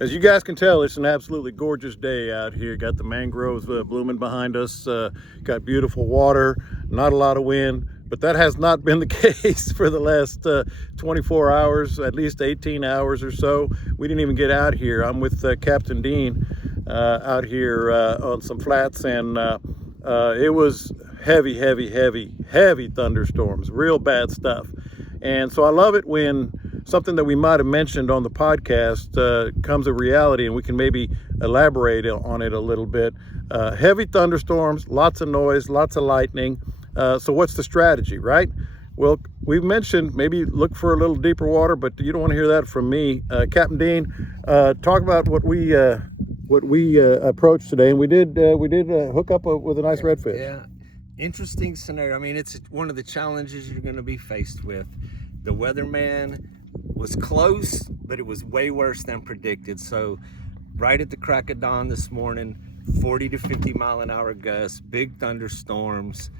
As you guys can tell, it's an absolutely gorgeous day out here. Got the mangroves blooming behind us, got beautiful water, not a lot of wind, but that has not been the case for the last 24 hours, at least 18 hours or so. We didn't even get out here. I'm with Captain Dean out here on some flats, and it was heavy thunderstorms, real bad stuff. And so I love it when something that we might have mentioned on the podcast comes a reality, and we can maybe elaborate on it a little bit. Heavy thunderstorms, lots of noise, lots of lightning. So what's the strategy, right? Well, we've mentioned maybe look for a little deeper water, but you don't want to hear that from me. Captain Dean, talk about what we approached today, and we did hook up with a nice redfish. Yeah, interesting scenario. I mean, it's one of the challenges you're going to be faced with. The weatherman was close, but it was way worse than predicted. So right at the crack of dawn this morning, 40 to 50 mile an hour gusts, big thunderstorms,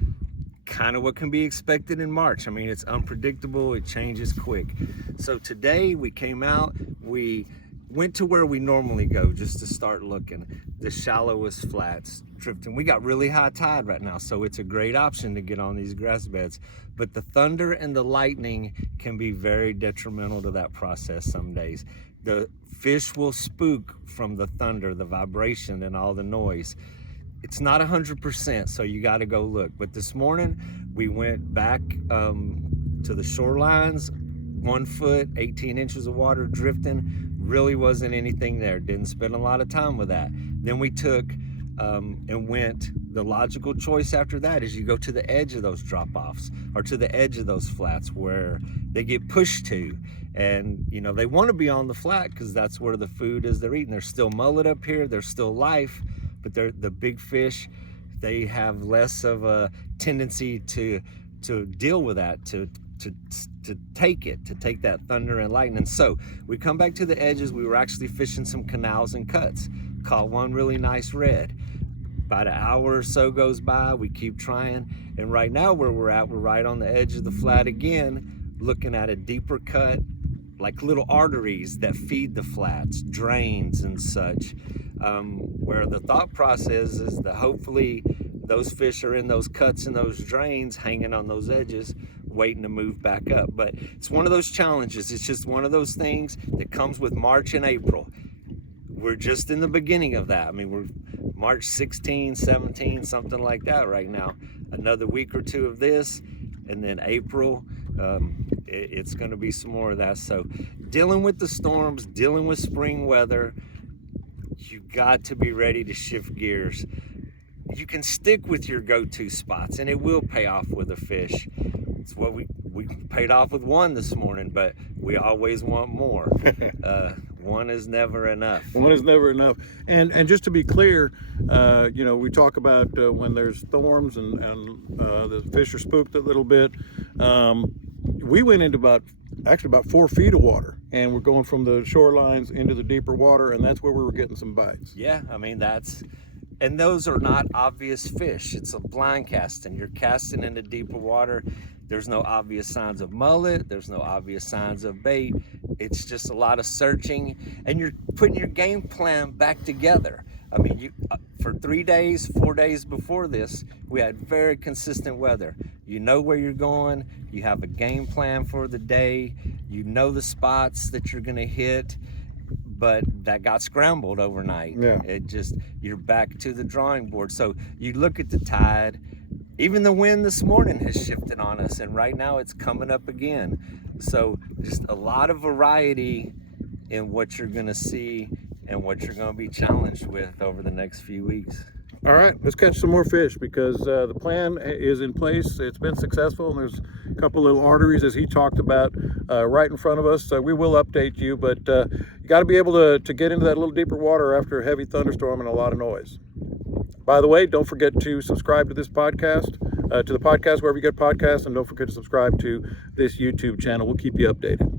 kind of what can be expected in March. I mean, it's unpredictable, it changes quick. So today we came out, we went to where we normally go just to start looking, the shallowest flats, drifting. We got really high tide right now, so it's a great option to get on these grass beds. But the thunder and the lightning can be very detrimental to that process some days. The fish will spook from the thunder, the vibration, and all the noise. It's not 100%, so you got to go look. But this morning, we went back to the shorelines, 1 foot, 18 inches of water drifting. Really wasn't anything there. Didn't spend a lot of time with that. Then we took and went, the logical choice after that is you go to the edge of those drop-offs or to the edge of those flats where they get pushed to. And, you know, they want to be on the flat because that's where the food is they're eating. There's still mullet up here. There's still life, but they're the big fish. They have less of a tendency to deal with that, to take that thunder and lightning. So we come back to the edges. We were actually fishing some canals and cuts, caught one really nice red. About an hour or so goes by, we keep trying, and right now where we're at, we're right on the edge of the flat again, looking at a deeper cut, like little arteries that feed the flats, drains and such, where the thought process is that hopefully those fish are in those cuts and those drains, hanging on those edges, waiting to move back up. But it's one of those challenges. It's just one of those things that comes with March and April. We're just in the beginning of that. I mean, we're March 16, 17, something like that right now. Another week or two of this, and then April, it's going to be some more of that. So dealing with the storms, dealing with spring weather, you got to be ready to shift gears. You can stick with your go-to spots, and it will pay off with a fish. It's what we paid off with one this morning, but we always want more. One is never enough. One is never enough. And just to be clear, you know, we talk about when there's storms and the fish are spooked a little bit. We went into about 4 feet of water, and we're going from the shorelines into the deeper water, and that's where we were getting some bites. Yeah, I mean, and those are not obvious fish. It's a blind cast, and you're casting into deeper water. There's no obvious signs of mullet. There's no obvious signs of bait. It's just a lot of searching, and you're putting your game plan back together. I mean, for 3 days, 4 days before this, we had very consistent weather. You know where you're going. You have a game plan for the day. You know the spots that you're going to hit. But that got scrambled overnight. Yeah. You're back to the drawing board. So you look at the tide, even the wind this morning has shifted on us, and right now it's coming up again. So just a lot of variety in what you're gonna see and what you're gonna be challenged with over the next few weeks. All right, let's catch some more fish, because the plan is in place. It's been successful, and there's a couple little arteries, as he talked about, right in front of us. So we will update you, but you got to be able to get into that little deeper water after a heavy thunderstorm and a lot of noise. By the way, don't forget to subscribe to this podcast, to the podcast wherever you get podcasts, and don't forget to subscribe to this YouTube channel. We'll keep you updated.